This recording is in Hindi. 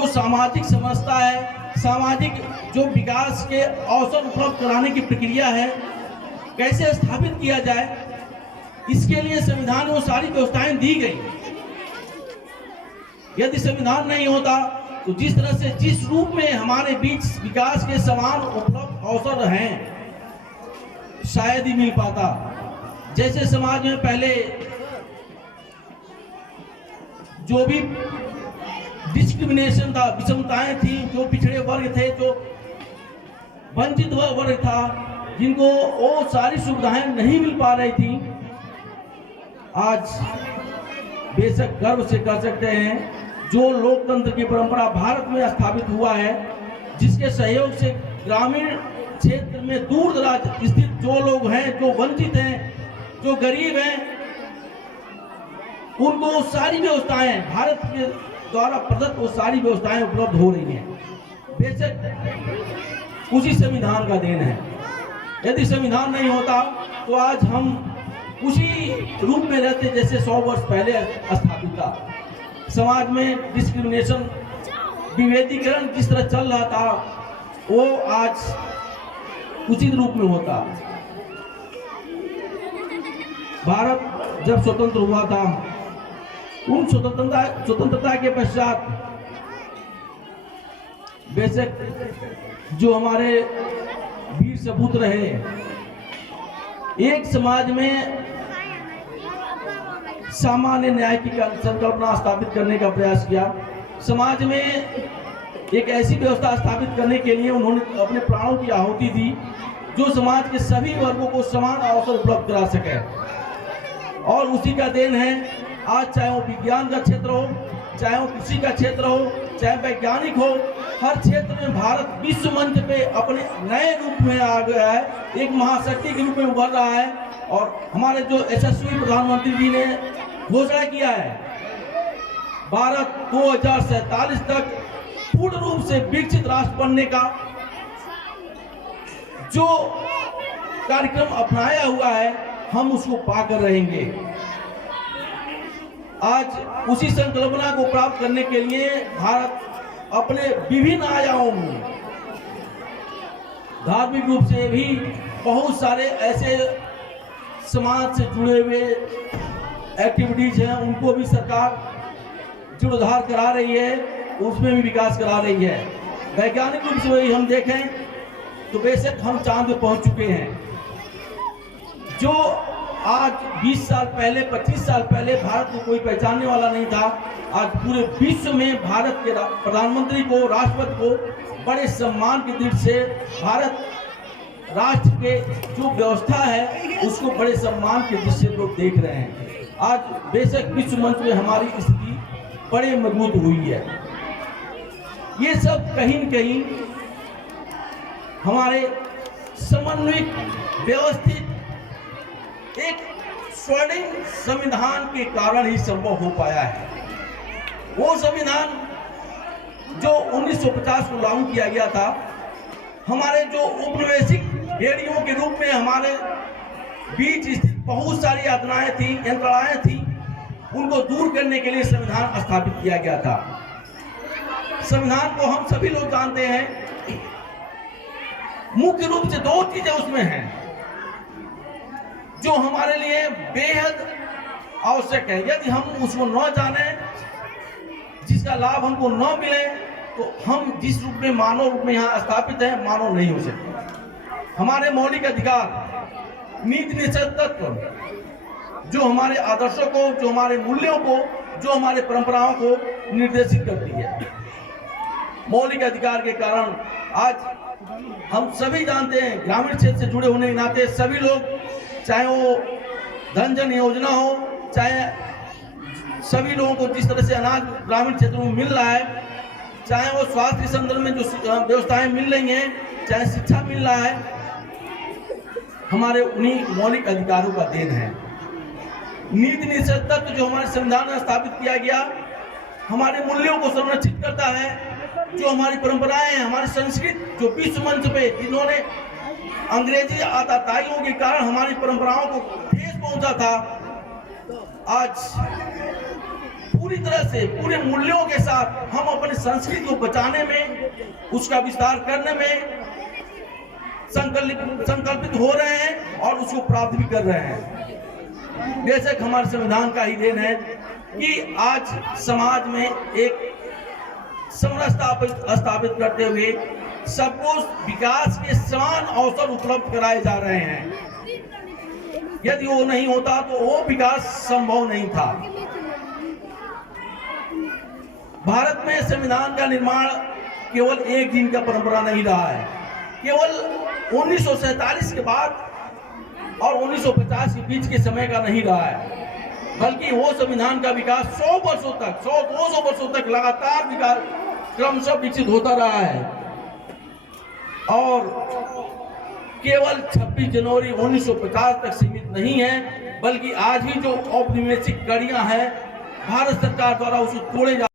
जो सामाजिक समस्या है, सामाजिक जो विकास के अवसर उपलब्ध कराने की प्रक्रिया है, कैसे स्थापित किया जाए, इसके लिए संविधान में वो सारी व्यवस्थाएं दी गई। यदि संविधान नहीं होता तो जिस तरह से जिस रूप में हमारे बीच विकास के समान उपलब्ध अवसर हैं, शायद ही मिल पाता। जैसे समाज में पहले जो भी डिस्क्रिमिनेशन था, विषमताएं थी, जो पिछड़े वर्ग थे, जो वंचित वर्ग था, जिनको वो सारी सुविधाएं नहीं मिल पा रही थी, आज बेशक गर्व से कह सकते हैं जो लोकतंत्र की परंपरा भारत में स्थापित हुआ है, जिसके सहयोग से ग्रामीण क्षेत्र में दूर दराज स्थित जो लोग हैं, जो वंचित हैं, जो गरीब हैं, उनको सारी व्यवस्थाएं भारत के द्वारा प्रदत्त वो सारी व्यवस्थाएं उपलब्ध हो रही हैं। बेशक उसी संविधान का देन है। यदि संविधान नहीं होता तो आज हम उसी रूप में रहते जैसे 100 वर्ष पहले स्थापित था। समाज में डिस्क्रिमिनेशन, विभेदीकरण जिस तरह चल रहा था, वो आज उचित रूप में होता। भारत जब स्वतंत्र हुआ था, उन स्वतंत्रता के पश्चात बेशक जो हमारे वीर सपूत रहे, एक समाज में सामान्य न्याय की संकल्पना स्थापित करने का प्रयास किया। समाज में एक ऐसी व्यवस्था स्थापित करने के लिए उन्होंने अपने प्राणों की आहुति दी जो समाज के सभी वर्गों को समान अवसर उपलब्ध करा सके, और उसी का देन है आज, चाहे वो विज्ञान का क्षेत्र हो, चाहे वो कृषि का क्षेत्र हो, चाहे वैज्ञानिक हो, हर क्षेत्र में भारत विश्व मंच पे अपने नए रूप में आ गया है, एक महाशक्ति के रूप में उभर रहा है। और हमारे जो यशस्वी प्रधानमंत्री जी ने घोषणा किया है, भारत 2047 तक पूर्ण रूप से विकसित राष्ट्र बनने का जो कार्यक्रम अपनाया हुआ है, हम उसको पाकर रहेंगे। आज उसी संकल्पना को प्राप्त करने के लिए भारत अपने विभिन्न आयामों में धार्मिक रूप से भी बहुत सारे ऐसे समाज से जुड़े हुए एक्टिविटीज हैं, उनको भी सरकार जीर्णोद्धार करा रही है, उसमें भी विकास करा रही है। वैज्ञानिक रूप से वही हम देखें तो बेशक हम चांद पे पहुंच चुके हैं। जो आज 20 साल पहले, 25 साल पहले भारत को कोई पहचानने वाला नहीं था, आज पूरे विश्व में भारत के प्रधानमंत्री को, राष्ट्रपति को बड़े सम्मान की दृष्टि से भारत राष्ट्र के जो व्यवस्था है उसको बड़े सम्मान के दृष्टि से लोग देख रहे हैं। आज बेशक विश्व मंच में हमारी स्थिति बड़ी मजबूत हुई है। ये सब कहीं न कहीं हमारे समन्वित, व्यवस्थित एक स्वर्णिम संविधान के कारण ही संभव हो पाया है। वो संविधान जो 1950 को लागू किया गया था, हमारे जो औपनिवेशिक भेड़ियों के रूप में हमारे बीच स्थित बहुत सारी यातनाएं थी, यंत्रणाएं थी, उनको दूर करने के लिए संविधान स्थापित किया गया था। संविधान को हम सभी लोग जानते हैं, मुख्य रूप से दो चीजें उसमें हैं जो हमारे लिए बेहद आवश्यक है। यदि हम उसको न जाने, जिसका लाभ हमको न मिले, तो हम जिस रूप में मानव रूप में यहाँ स्थापित है, मानव नहीं हो सकते। हमारे मौलिक अधिकार, नीति निषेध तत्व जो हमारे आदर्शों को, जो हमारे मूल्यों को, जो हमारे परंपराओं को निर्देशित करती है। मौलिक अधिकार के कारण आज हम सभी जानते हैं, ग्रामीण क्षेत्र से जुड़े होने के नाते सभी लोग, चाहे वो धन जन योजना हो, चाहे सभी लोगों को जिस तरह से अनाज ग्रामीण क्षेत्रों में मिल रहा है, चाहे वो स्वास्थ्य के संदर्भ में जो व्यवस्थाएं मिल रही हैं, चाहे शिक्षा मिल रहा है, हमारे उन्हीं मौलिक अधिकारों का देन है। नीति निषेध तत्व जो हमारे संविधान में स्थापित किया गया, हमारे मूल्यों को संरक्षित करता है। जो हमारी परंपराएं हैं, हमारी संस्कृति जो विश्व मंच पे, जिन्होंने अंग्रेजी आताताइयों के कारण हमारी परंपराओं को ठेस पहुंचा था, आज पूरी तरह से पूरे मूल्यों के साथ हम अपनी संस्कृति को बचाने में, उसका विस्तार करने में संकल्पित हो रहे हैं और उसको प्राप्त भी कर रहे हैं। जैसे कि हमारे संविधान का ही देन है कि आज समाज में एक समरसता स्थापित करते हुए सबको विकास के समान अवसर उपलब्ध कराए जा रहे हैं। यदि वो नहीं होता तो वो विकास संभव नहीं था। भारत में संविधान का निर्माण केवल एक दिन का परंपरा नहीं रहा है। केवल 1947 के बाद और 1950 के बीच के समय का नहीं रहा है, बल्कि वो संविधान का विकास 100 वर्षों तक, 100-200 वर्षों तक लगातार विकास क्रमशः विकसित होता रहा है। और केवल 26 जनवरी 1950 तक सीमित नहीं है, बल्कि आज भी जो औपनिवेशिक कड़ियां हैं भारत सरकार द्वारा उसको तोड़े जा